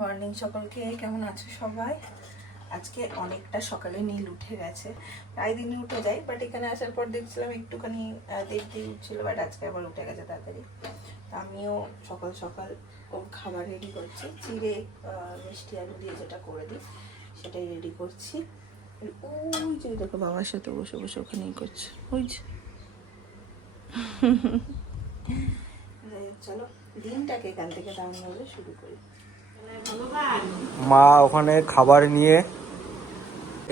Morning সকলকে, কেমন আছো সবাই? আজকে অনেকটা সকালে নীল উঠে গেছে, প্রায় দিনই উঠে যায়, বাট এখানে আসার পর দেখছিলাম একটুখানি দেরি উঠছিল, বাট আজকে আবার উঠে গেছে তাড়াতাড়ি। আমিও সকাল সকাল ওর খাবার রেডি করছি, চিড়ে মিষ্টি আলু দিয়ে যেটা করে দিই সেটাই রেডি করছি। ওই যে দেখো বাবার সাথে বসে বসে ওখানেই করছে, ওই যে। চলো দিনটাকে এখান থেকে দাঁড়ানো হলে শুরু করি। মা ওখানে খাবার নিয়ে,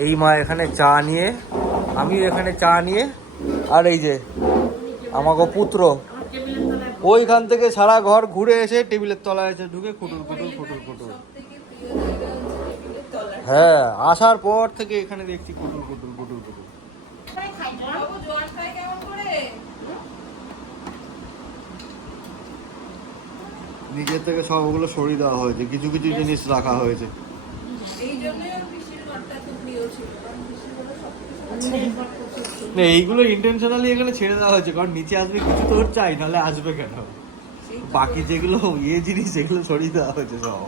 এই মা এখানে চা নিয়ে, আমিও এখানে চা নিয়ে, আর এই যে আমাকে পুত্র ওইখান থেকে সারা ঘর ঘুরে এসে টেবিলের তলায় এসে ঢুকে খুটুর খুটুর খুটুর খুটুর। হ্যাঁ, আসার পর থেকে এখানে দেখছি খুটুর খুটুর খুটুর খুটুর। নিজের থেকে সব ওগুলো সরিয়ে দেওয়া হয়েছে, কিছু কিছু জিনিস রাখা হয়েছে। না, এইগুলো ইন্টেনশনালি এখানে ছেড়ে দেওয়া হয়েছে, কারণ নিচে আসবে কিছু তো ওর চাই, নাহলে আসবে কেন? বাকি যেগুলো ইয়ে জিনিস সেগুলো সরিয়ে দেওয়া হয়েছে সব।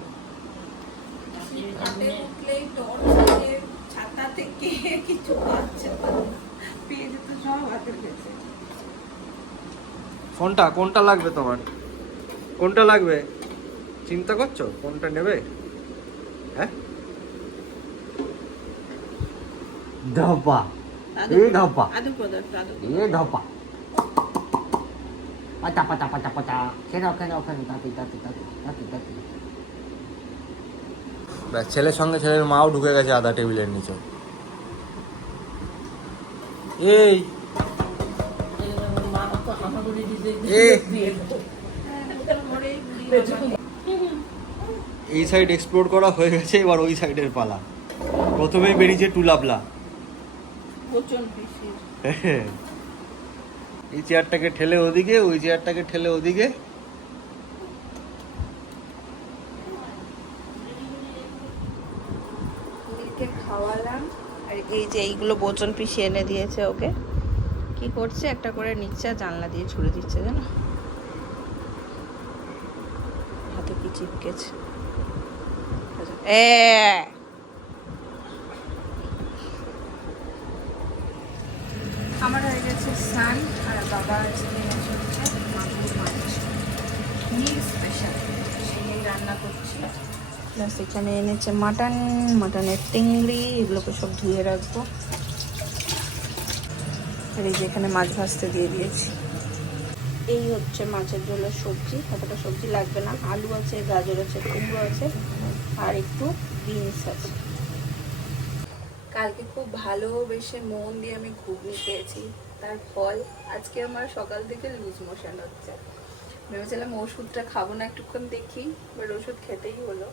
কোনটা কোনটা লাগবে তোমার? কোনটা লাগবে চিন্তা করছো? কোনটা নেবে? হ্যাঁ, ধাপা এই ধাপা এই ধাপা পাতা পাতা পাতা পাতা কেন কেন কেন তাতে তাতে তাতে তাতে তাতে। ব্যাস, ছেলের সঙ্গে ছেলের মাও ঢুকে গেছে আধা টেবিলের নিচে। এই সাইড এক্সপ্লোর করা হয়ে গেছে, এবার ওই সাইডের পালা। প্রথমেই বেরিয়েছে টুলাবলা। এই চেয়ারটাকে ঠেলে ওদিকে, ওই চেয়ারটাকে ঠেলে ওদিকে। খাওয়ালাম, আর এই যে এইগুলো বোচন পিষে এনে দিয়েছে ওকে। কি করছে, একটা করে নিচ্ছে, জানলা দিয়ে ছুড়ে দিচ্ছে, জানো হাতে কি চিপকেছে। আমার হয়ে গেছে স্নান, আর বাবা আজকে মাগুর মাছ নীল স্পেশাল সেই রান্না করছি। প্লাস এখানে এনেছে মাটন, মাটনের টিংড়ি, এগুলোকে সব ধুয়ে রাখবো। আর এই যে এখানে মাছ ভাজতে দিয়ে দিয়েছি। এই হচ্ছে মাছের ঝোলের সবজি, এতটা সবজি লাগবে না। আলু আছে, গাজর আছে, কুমড়ো আছে, আর একটু বিনস আছে। কালকে খুব ভালোবেসে মন দিয়ে আমি ঘুগনি খেয়েছি, তার ফল আজকে আমার সকাল থেকে লুজ মোশন হচ্ছে। ভেবেছিলাম ওষুধটা খাবো না, একটুক্ষণ দেখি, বাট ওষুধ খেতেই হলো।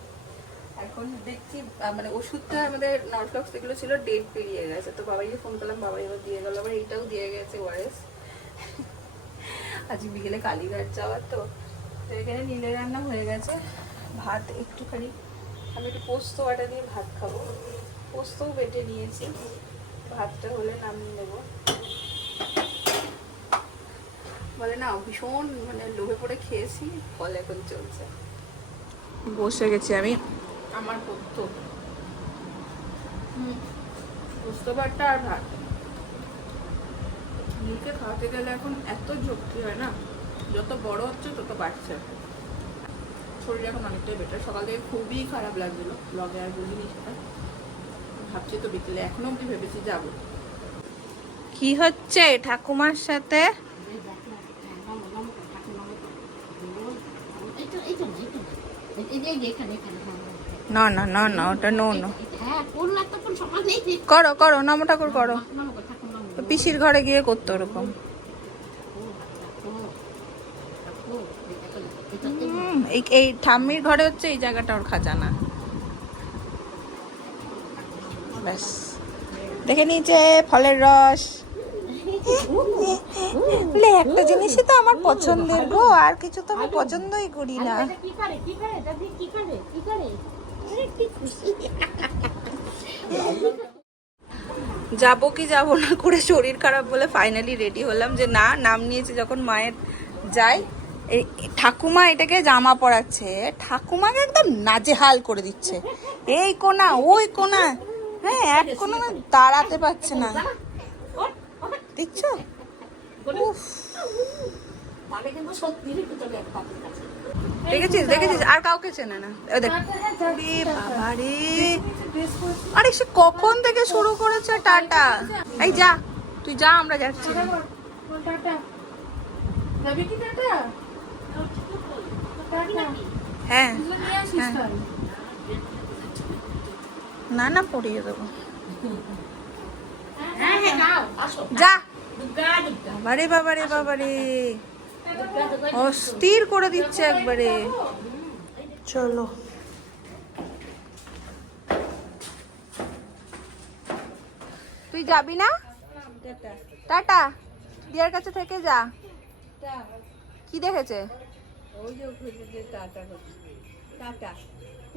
এখন দেখছি মানে ওষুধটা আমাদের নরফ্লক্স এগুলো ছিল ডেট পেরিয়ে গেছে, তো বাবাইকে ফোন করলাম, বাবাই এবার দিয়ে গেল, আবার এইটাও দিয়ে গেছে ওআরএস। আজকে বিকেলে কালীঘাট যাওয়ার, তো এখানে নীলে রান্না হয়ে গেছে। ভাত একটুখানি, আমি একটু পোস্ত বাটা দিয়ে ভাত খাবো, পোস্তও বেটে নিয়েছি, ভাতটা হলে নামিয়ে নেবো। বলে না ভীষণ মানে লোভে পড়ে খেয়েছি, ফল এখন চলছে। বসে গেছি আমি আমার পোস্ত ভাতটা আর ভাত নীলকে খাওয়াতে গেলে এখন এত যুক্তি হয় না, যত বড় হচ্ছে তত বাড়ছে। শরীর এখন অনেকটাই বেটার, সকাল থেকে খুবই খারাপ লাগছিল, ব্লগে আর বুঝিনি সেটা। ভাবছি তো বিকেলে, এখনো অব্দি ভেবেছি যাবো। কি হচ্ছে ঠাকুমার সাথে? না না না না, ওটা নো নো। করো করো, নম ঠাকুর করো। পিসির ঘরে গিয়ে করতো ওরকম। এই ঠাম্মির ঘরে হচ্ছে এই জায়গাটা ওর খাজানা। ব্যাস, দেখে নিয়েছে ফলের রস। একটা জিনিসই তো আমার পছন্দের গো, আর কিছু তো আমি পছন্দই করি না। যাবো কি যাবো না করে শরীর খারাপ বলে ফাইনালি রেডি হলাম, যে না নাম নিয়েছি যখন মায়ের যাই, এই ঠাকুমা এটাকে জামা পরাচ্ছে, ঠাকুমাকে একদম নাজেহাল করে দিচ্ছে, এই কোনা ওই কোনা, হ্যাঁ এক কোনা দাঁড়াতে পারছে না, দেখছো? উফ। দেখেছিস দেখেছিস আর কাউকে চেনে না। বাবা রে, আরে সে কখন থেকে শুরু করেছে টাটা। এই যা তুই যা, আমরা যাচ্ছি। হ্যাঁ না না পড়িয়ে দেবো, যা। বাবারে বাবারে বাবারে, অস্থির করে দিচ্ছে একবারে। চলো তুই যাবি না? টাটা, দিয়ার কাছে থেকে যা। কি দেখেছে?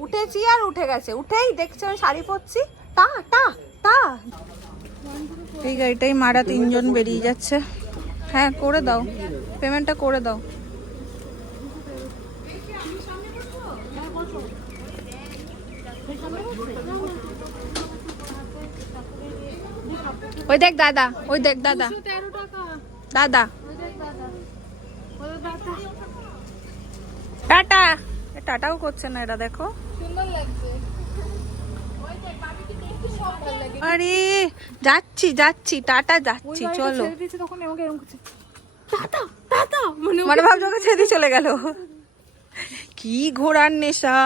উঠেছি আর উঠে গেছে, উঠেই দেখছে আমি শাড়ি পরছি, টা টা টা। এই গাড়িটাই মারা 3 জন বেরিয়ে যাচ্ছে। হ্যাঁ করে দাও, পেমেন্টটা করে দাও। ওই দেখ দাদা, ওই দেখ দাদা, দাদা টাটা। টাটাও করছে না এরা, দেখো আরে যাচ্ছি যাচ্ছি টাটা যাচ্ছি চলো। মানে ভাবছো ছেড়ে চলে গেল। কি ঘোড়ার নেশা,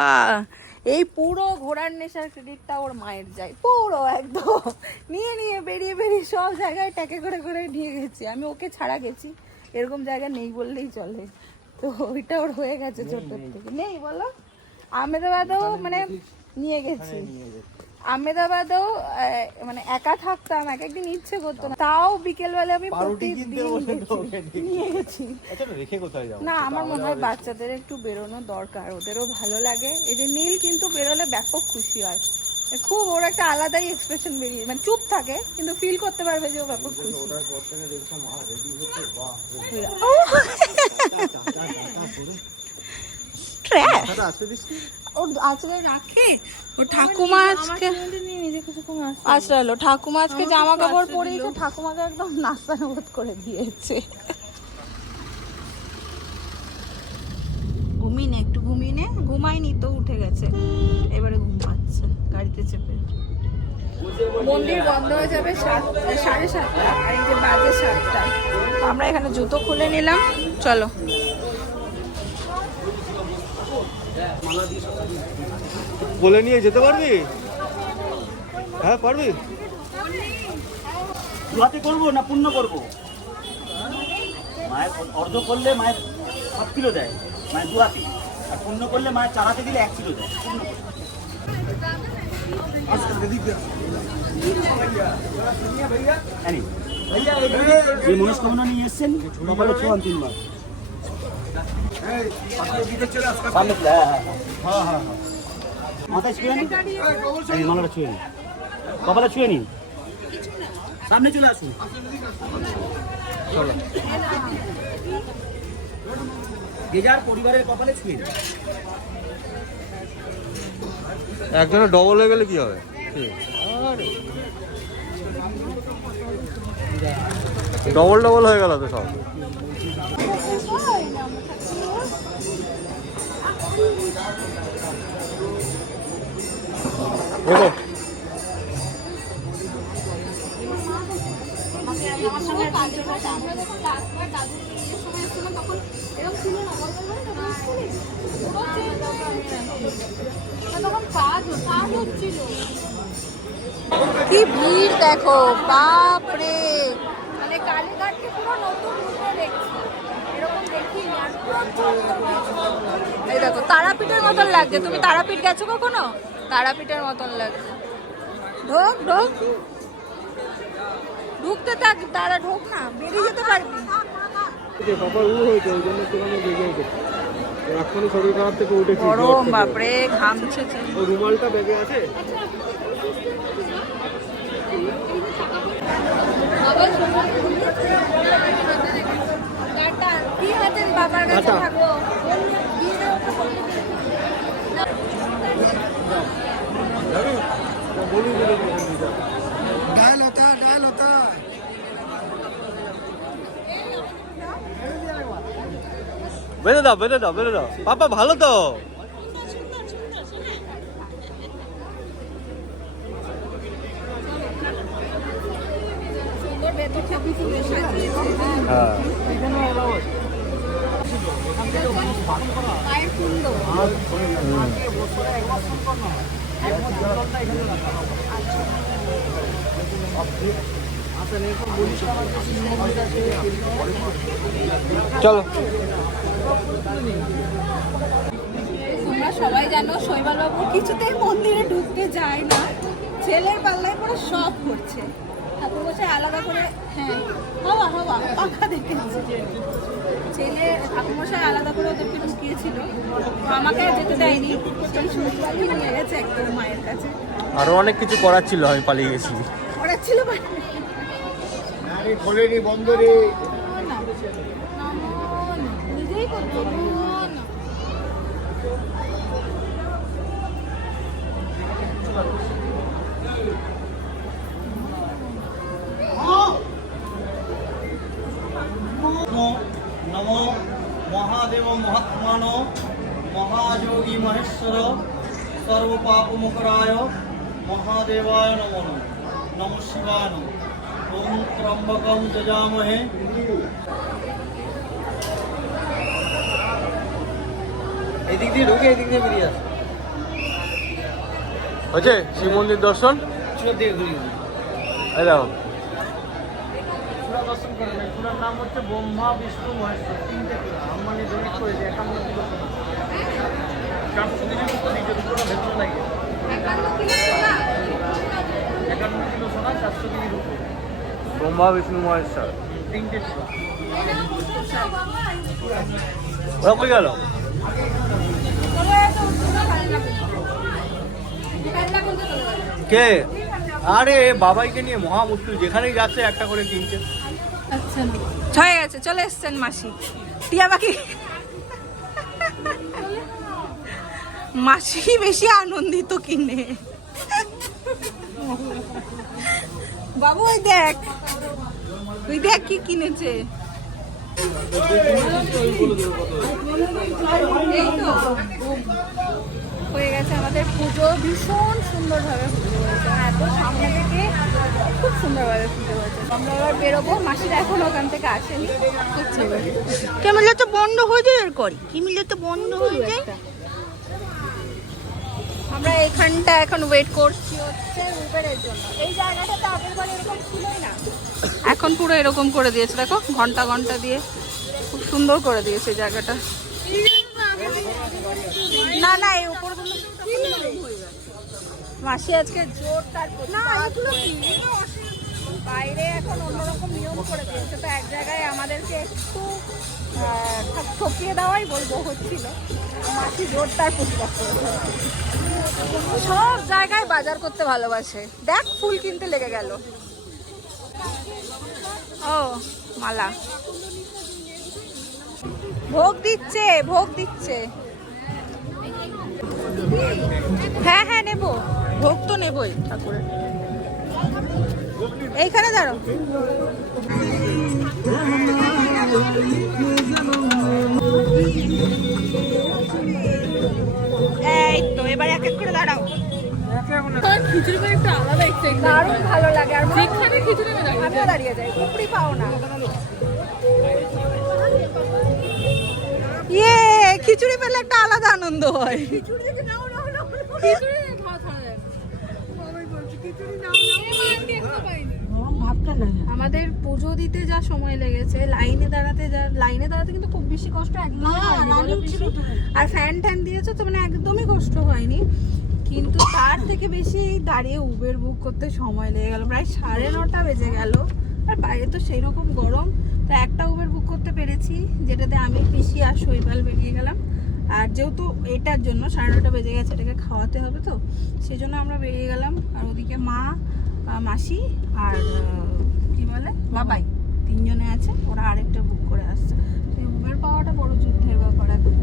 এই পুরো ঘোড়ার নেশার ক্রেডিটটা ওর মায়ের যায় পুরো, একদম নিয়ে নিয়ে বেরিয়ে বেরিয়ে সব জায়গায় ট্যাকে করে করে নিয়ে গেছি। আমি ওকে ছাড়া গেছি, এরকম জায়গা নেই বললেই চলে, তো ওইটা ওর হয়ে গেছে ছোট থেকে। নেই বলো, আহমেদাবাদেও মানে নিয়ে গেছি, আহমেদাবাদেও মানে একা থাকতাম, এক একদিন ইচ্ছে করতো না, তাও বিকেলবেলা আমি নিয়ে গেছি। না আমার মনে হয় বাচ্চাদের একটু বেরোনো দরকার, ওদেরও ভালো লাগে। এই যে নীল কিন্তু বেরোলে ব্যাপক খুশি হয়, খুব ওর একটা আলাদাই এক্সপ্রেশন বেরিয়ে, মানে চুপ থাকে কিন্তু ফিল করতে পারবে যে ও ব্যাপক খুশি। ওর আজকে রাখে, ও ঠাকুমা আজকে আসলো, ঠাকুমা আজকে জামা কাপড় পরিয়েছে, ঠাকুমাকে একদম নাস্তানুবোধ করে দিয়েছে। ঘুমিয়ে নে একটু, ঘুমিয়ে নে, ঘুমায়নি তো উঠে গেছে, এবারে ঘুম পাচ্ছে গাড়িতে চেপে। মন্দির বন্ধ হয়ে যাবে 7:30, আর এই যে বাজে 7টা। আমরা এখানে জুতো খুলে নিলাম, চলো। বলে নিয়ে যেতে পারবি? হ্যাঁ পারবি। দুহাতে করবো না পূর্ণ করবো? মায়ের অর্ধ করলে মায়ের 7 কিলো দেয়, মায়ের দুহাতে, আর পূর্ণ করলে মায়ের 4 হাতে দিলে 1 কিলো দেয়। যে মনস্কামনা নিয়ে এসছেন কপালে ছোঁয়ান 3 বার। মাথায় ছুঁয়ে নিন, মালাটা ছুঁয়ে নিন, কপালে ছুঁয়ে নিন, সামনে চলে আসুন। যে যার পরিবারের কপালে ছুঁয়ে নিন। একজনের ডবল হয়ে গেলে কি হবে? ডবল ডবল হয়ে গেল তো সব। দেখো কি ভিড় দেখো, বাপরে, মানে কালীঘাটকে পুরো নতুন রূপে দেখছি, এরকম দেখিনি আর। এই দেখো তারাপীঠের মতন লাগছে, তুমি তারাপীঠ গেছো কখনো? তারাপীঠের মতন লাগছে। ঢোক ঢোক, ঢুকতে থাক, তারা ঢোক না, বেরিয়ে যেতে পারবি। শরীর খারাপ থেকে উঠেছি, গরম বাপরে, ঘামছে। রুমালটা ব্যাগে আছে। টাটা। কি হাতের বাবার কাছে টাটা। থাকবো দিয়ে দাও বেঁধে দাও বেঁধে দাও বেঁধে দাও পাপা ভালো তো সুন্দর বেতন ছবি তুলে সাজিয়েছে হ্যাঁ মায়ের সুন্দর চলো তোমরা সবাই জানো শৈবাল বাবু কিছুতেই মন্দিরে ঢুকতে যায় না, ছেলের পাল্লায় পরে সব করছে। ঠাকুর বসে আলাদা করে হ্যাঁ হওয়া হওয়া পাখা দেখেছে ছেলে ঠাকুরমশাই আলাদা করে ওদেরকে ঢুকিয়েছিল, তো আমাকে আর যেতে দেয়নি, সেই শৈবালই নিয়ে গেছে একদম মায়ের কাছে। আরো অনেক কিছু করার ছিল আমি পালিয়ে গেছি ওরা ছিল খোলেনি বন্ধ রে। নিজেই করতো নমো মহাদেব মহাত্মান মহাযোগী মহেশ্বর সর্বপাপমুকরায় মহাদেবায় নমো নমঃ শিবায় নমঃ। ওম ত্রম্বকম যজামহে। এদিক দিয়ে ঢুকে এদিক দিয়ে বেরিয়ে আসে। হয়েছে শিব মন্দির দর্শন চুড়ার দিকে ঘুরিয়ে দিই। এই দেখো চূড়া দর্শন করে নেই। চূড়ার নাম হচ্ছে ব্রহ্মা বিষ্ণু মহেশ্বর, তিনটে চূড়া। আম্বানি ডোনেট করেছে 51 কিলো সোনা। 400 কেজি মতো নিচে দুটোটা ভেতরে লাগে। 51 কিলো সোনা, 400 কেজি রূপো, ব্রহ্মা বিষ্ণু মহেশ্বর তিনটে চূড়া। ওরা কই গেল কে আরে বাবাইকে নিয়ে মহা মুশকিল, যেখানেই যাচ্ছে একটা করে কিনছে। আচ্ছা হয়ে গেছে, চলে এসছেন মাসি। টিয়া পাখি মাসি বেশি আনন্দিত কিনে। বাবু ওই দেখ, তুই দেখ কি কিনেছে। এই তো হয়ে গেছে আমাদের পুজো, ভীষণ সুন্দরভাবে পুজো হয়েছে, এত সামনে থেকে খুব সুন্দরভাবে পুজো হয়েছে। আমরা এবার বেরোবো, মাসিরা এখন ওখান থেকে আসেনি। কে মিলে তো বন্ধ হয়ে যায়, আর করি কি মিলে তো বন্ধ হয়ে যায়। আমরা এইখানটা এখন ওয়েট করছি হচ্ছে উবেরের জন্য। এই জায়গাটাতে আগের বার এরকম ছিলই না, এখন পুরো এরকম করে দিয়েছে, দেখো ঘন্টা ঘন্টা দিয়ে খুব সুন্দর করে দিয়েছে এই জায়গাটা। না না এই উপরগুলো মাসি আজকে জোর তার বাইরে এখন অন্যরকম নিয়ম করে দিয়েছে, তো এক জায়গায় আমাদেরকে একটু ঠকিয়ে দেওয়াই বলবো হচ্ছিল। মাসি জোর তার প্রতিবাদ করেছে। সব জায়গায় বাজার করতে ভালোবাসে, দেখ ফুল কিনতে লেগে গেল। ও মালা ভোগ দিচ্ছে, ভোগ দিচ্ছে। হ্যাঁ হ্যাঁ নেবো, ভোগ তো নেবই ঠাকুরের। এইখানে দাঁড়ো। এই তো এবার এক এক করে দাঁড়াও। খিচুড়ি করে একটা আলাদা এক্সাইটমেন্ট, দারুণ ভালো লাগে। আর যেখানে খিচুড়ি আমি দাঁড়িয়ে আমিও দাঁড়িয়ে যাই, উপরি পাও না। ইয়ে খিচুড়ি পেলে একটা আলাদা আনন্দ হয়। খিচুড়ি খাওয়া ছাড়া যায় না। সবাই বলছে খিচুড়ি নাও নাও, আমি একটু পাইনি। আমাদের পুজো দিতে যা সময় লেগেছে, লাইনে দাঁড়াতে কিন্তু খুব বেশি কষ্ট একদমই হয়নি, বলো পিসি? আর ফ্যান ট্যান দিয়েছে তো মানে একদমই কষ্ট হয়নি, কিন্তু তার থেকে বেশি এই দাঁড়িয়ে উবের বুক করতে সময় লেগে গেল, প্রায় 9:30 বেজে গেল। আর বাইরে তো সেই রকম গরম, তো একটা উবের বুক করতে পেরেছি, যেটাতে আমি পিসি আর শৈবাল বেরিয়ে গেলাম। আর যেহেতু এটার জন্য 9:30 বেজে গেছে, এটাকে খাওয়াতে হবে, তো সেই জন্য আমরা বেরিয়ে গেলাম। আর ওদিকে মা, মাসি আর কি বলে বাবাই, তিনজনে আছে, ওরা আরেকটা বুক করে আসছে। উবের খাবার পাওয়াটা বড় যুদ্ধের ব্যাপার এখন।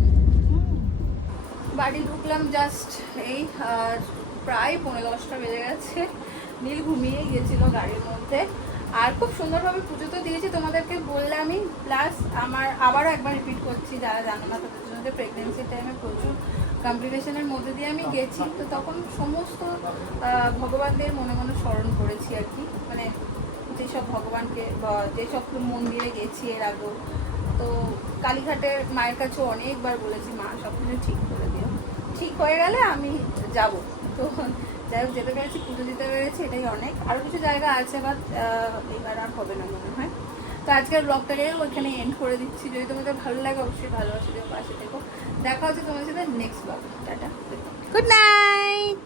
বাড়ি ঢুকলাম জাস্ট এই প্রায় 9:30 বেজে গেছে। নীল ঘুমিয়ে গিয়েছিল গাড়ির মধ্যে। আর খুব সুন্দরভাবে পুজো তো দিয়েছি, তোমাদেরকে বললামই। প্লাস আমার আবারও একবার রিপিট করছি, যারা জানো না তাদের জন্য, প্রেগনেন্সির টাইমে প্রচুর কমপ্লিকেশনের মধ্যে দিয়ে আমি গেছি। তো তখন সমস্ত ভগবানদের মনে মনে স্মরণ করেছি আর কি, মানে যেসব ভগবানকে বা যেসব মন্দিরে গেছি এর আগেও। তো কালীঘাটের মায়ের কাছেও অনেকবার বলেছি, মা সব কিছু ঠিক করে দিও, ঠিক হয়ে গেলে আমি যাব। তো যাই হোক, যেতে পেরেছি, পুজো দিতে পেরেছি, এটাই অনেক। আরও কিছু জায়গা আছে, বাট এবার আর হবে না মনে হয়। তো আজকের ব্লগটাকেও ওইখানে এন্ড করে দিচ্ছি। যদি তোমাদের ভালো লাগে অবশ্যই ভালোবাসা দিও, পাশে থেকো। দেখা হচ্ছে তোমার সাথে next blog. Tata, good night.